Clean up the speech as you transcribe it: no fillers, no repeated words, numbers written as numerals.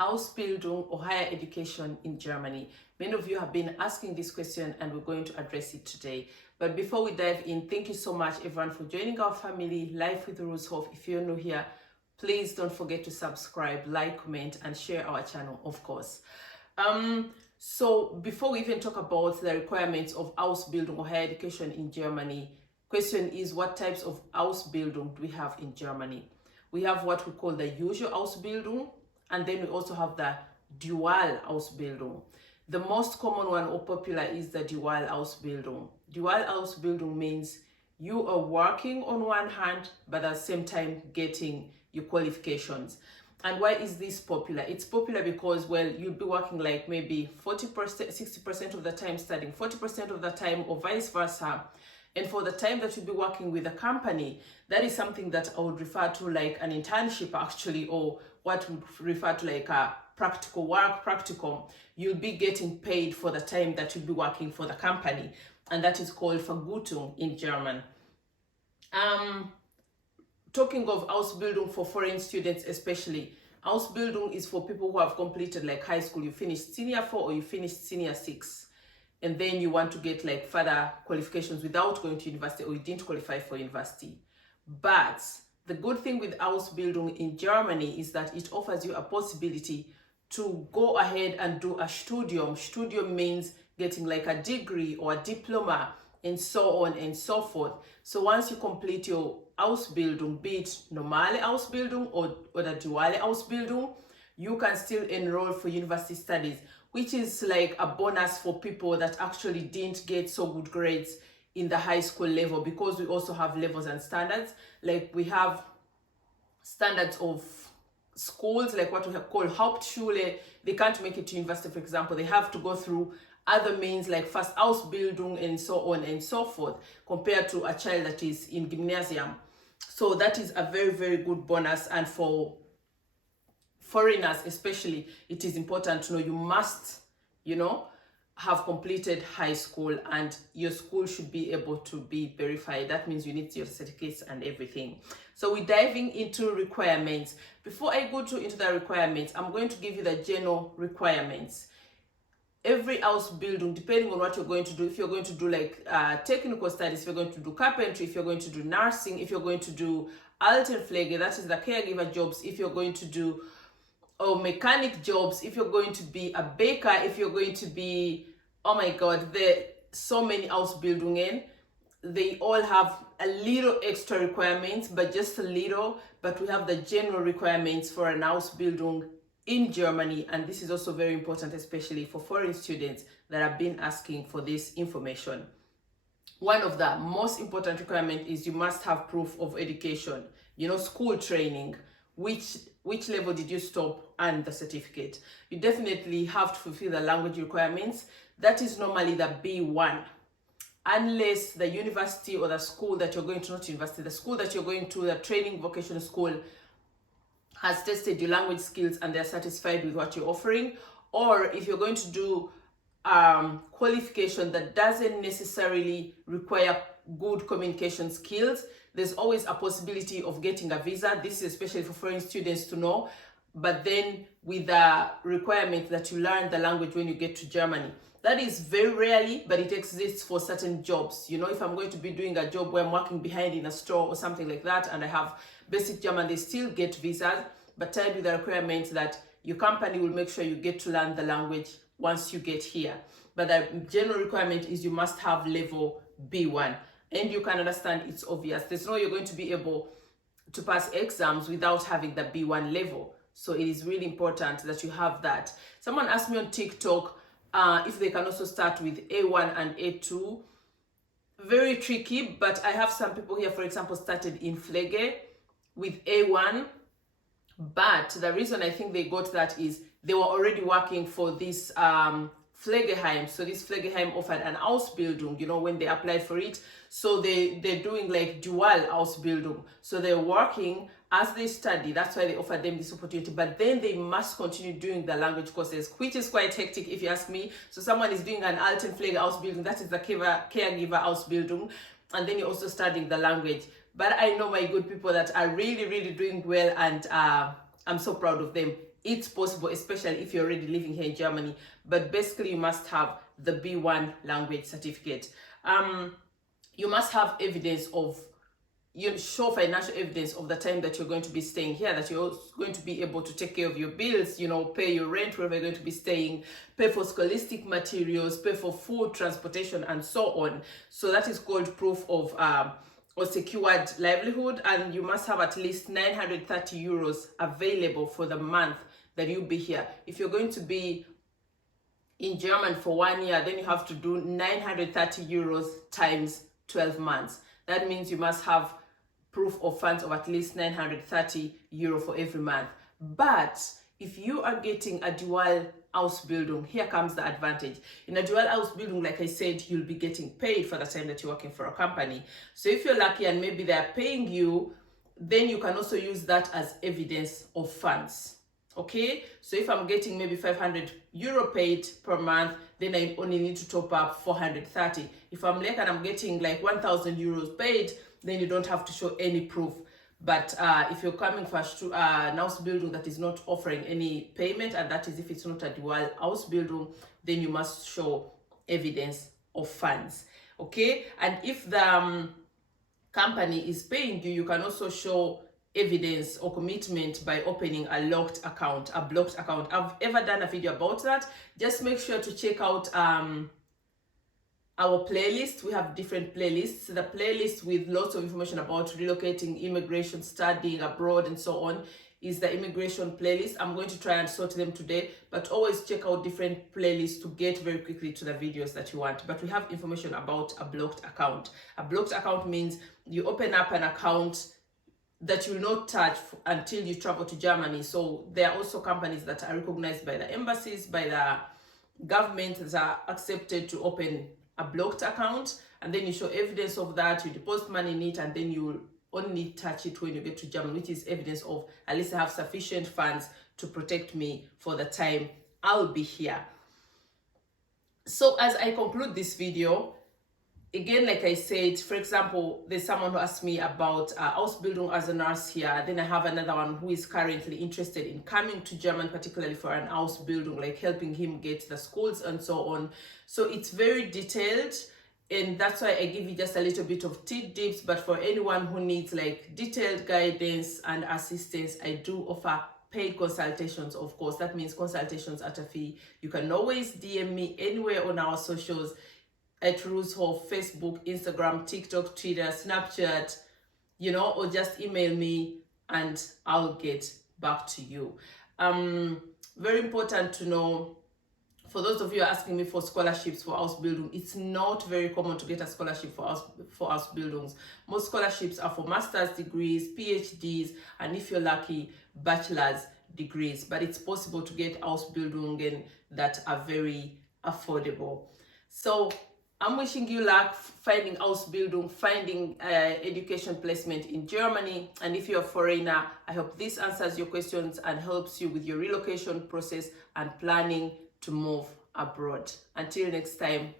Ausbildung or higher education in Germany? Many of you have been asking this question and we're going to address it today. But before we dive in, thank you so much everyone for joining our family, Life with RUZHOFF. If you're new here, please don't forget to subscribe, like, comment, and share our channel, of course. So before we even talk about the requirements of Ausbildung or higher education in Germany, question is, what types of Ausbildung do we have in Germany? We have what we call the usual Ausbildung, and then we also have the dual Ausbildung. The most common one or popular is the dual Ausbildung. Dual Ausbildung means you are working on one hand, but at the same time getting your qualifications. And why is this popular? It's popular because, well, you'll be working like maybe 40%, 60% of the time studying, 40% of the time, or vice versa. And for the time that you'll be working with a company, that is something that I would refer to like an internship actually, or what we refer to like a practical work, practicum. You'll be getting paid for the time that you'll be working for the company. And that is called Vergütung in German. Talking of Ausbildung for foreign students especially, Ausbildung is for people who have completed like high school. You finished senior 4 or you finished senior 6. And then you want to get like further qualifications without going to university, or you didn't qualify for university. But the good thing with Ausbildung in Germany is that it offers you a possibility to go ahead and do a Studium. Studium means getting like a degree or a diploma and so on and so forth. So once you complete your Ausbildung, be it normale Ausbildung or the duale Ausbildung, you can still enroll for university studies, which is like a bonus for people that actually didn't get so good grades in the high school level, because we also have levels and standards. Like we have standards of schools, like what we call Hauptschule. They can't make it to university, for example. They have to go through other means like first Ausbildung and so on and so forth, compared to a child that is in gymnasium. So that is a very, very good bonus. And for foreigners especially, it is important to know you must, have completed high school, and your school should be able to be verified. That means you need your certificates and everything. So we're diving into requirements. Before I go into the requirements, I'm going to give you the general requirements. Every Ausbildung, depending on what you're going to do, if you're going to do like technical studies, if you're going to do carpentry, if you're going to do nursing, if you're going to do Altenpflege, that is the caregiver jobs, if you're going to do mechanic jobs, if you're going to be a baker, if you're going to be, oh my god, there are so many Ausbildungen. They all have a little extra requirements, but just a little. But we have the general requirements for an Ausbildung in Germany, and this is also very important, especially for foreign students that have been asking for this information. One of the most important requirements is you must have proof of education, school training. Which level did you stop, and the certificate. You definitely have to fulfill the language requirements. That is normally the B1, unless the university or the school that you're going to, not university, the school that you're going to, the training vocational school, has tested your language skills and they're satisfied with what you're offering. Or if you're going to do qualification that doesn't necessarily require good communication skills, there's always a possibility of getting a visa. This is especially for foreign students to know, but then with the requirement that you learn the language when you get to Germany. That is very rarely, but it exists for certain jobs. If I'm going to be doing a job where I'm working behind in a store or something like that, and I have basic German, they still get visas, but tied with the requirement that your company will make sure you get to learn the language once you get here. But the general requirement is you must have level B1. And you can understand, it's obvious. There's no way you're going to be able to pass exams without having the B1 level. So it is really important that you have that. Someone asked me on TikTok if they can also start with A1 and A2. Very tricky, but I have some people here, for example, started in Pflege with A1. But the reason I think they got that is they were already working for this Pflegeheim. So this Pflegeheim offered an Ausbildung, when they applied for it. So they're doing like dual Ausbildung. So they're working as they study. That's why they offered them this opportunity. But then they must continue doing the language courses, which is quite hectic if you ask me. So someone is doing an Altenpflege Ausbildung, that is the caregiver Ausbildung. And then you're also studying the language. But I know my good people that are really, really doing well and I'm so proud of them. It's possible, especially if you're already living here in Germany, but basically you must have the B1 language certificate. You must have evidence of, you show financial evidence of the time that you're going to be staying here, that you're going to be able to take care of your bills, you know, pay your rent wherever you're going to be staying, pay for scholastic materials, pay for food, transportation, and so on. So that is called proof of or secured livelihood, and you must have at least 930 euros available for the month that you'll be here. If you're going to be in Germany for 1 year, then you have to do 930 euros times 12 months. That means you must have proof of funds of at least 930 euro for every month. But if you are getting a dual Ausbildung, here comes the advantage. In a dual Ausbildung, like I said, you'll be getting paid for the time that you're working for a company. So if you're lucky and maybe they're paying you, then you can also use that as evidence of funds. Okay, so if I'm getting maybe 500 euro paid per month, then I only need to top up 430. If I'm like and I'm getting like 1,000 euros paid, then you don't have to show any proof. But if you're coming for an Ausbildung that is not offering any payment, and that is if it's not a dual Ausbildung, then you must show evidence of funds. Okay, and if the company is paying you, you can also show evidence or commitment by opening a locked account, a blocked account. I've ever done a video about that. Just make sure to check out our playlist. We have different playlists. The playlist with lots of information about relocating, immigration, studying abroad, and so on is the immigration playlist. I'm going to try and sort them today, but always check out different playlists to get very quickly to the videos that you want. But we have information about a blocked account. A blocked account means you open up an account that you will not touch until you travel to Germany. So there are also companies that are recognized by the embassies, by the government, that are accepted to open a blocked account, and then you show evidence of that, you deposit money in it, and then you will only touch it when you get to Germany, which is evidence of at least I have sufficient funds to protect me for the time I'll be here. So as I conclude this video, again, like I said, for example, there's someone who asked me about Ausbildung as a nurse here. Then I have another one who is currently interested in coming to Germany, particularly for an Ausbildung, like helping him get the schools and so on. So it's very detailed, and that's why I give you just a little bit of tidbits. But for anyone who needs like detailed guidance and assistance, I do offer paid consultations, of course. That means consultations at a fee. You can always DM me anywhere on our socials, at RUZHOFF, Facebook, Instagram, TikTok, Twitter, Snapchat, you know, or just email me and I'll get back to you. Very important to know, for those of you asking me for scholarships for Ausbildung, it's not very common to get a scholarship for Ausbildungs. Most scholarships are for master's degrees, PhDs, and if you're lucky, bachelor's degrees. But it's possible to get Ausbildungen that are very affordable. So I'm wishing you luck finding Ausbildung, finding education placement in Germany. And if you're a foreigner, I hope this answers your questions and helps you with your relocation process and planning to move abroad. Until next time.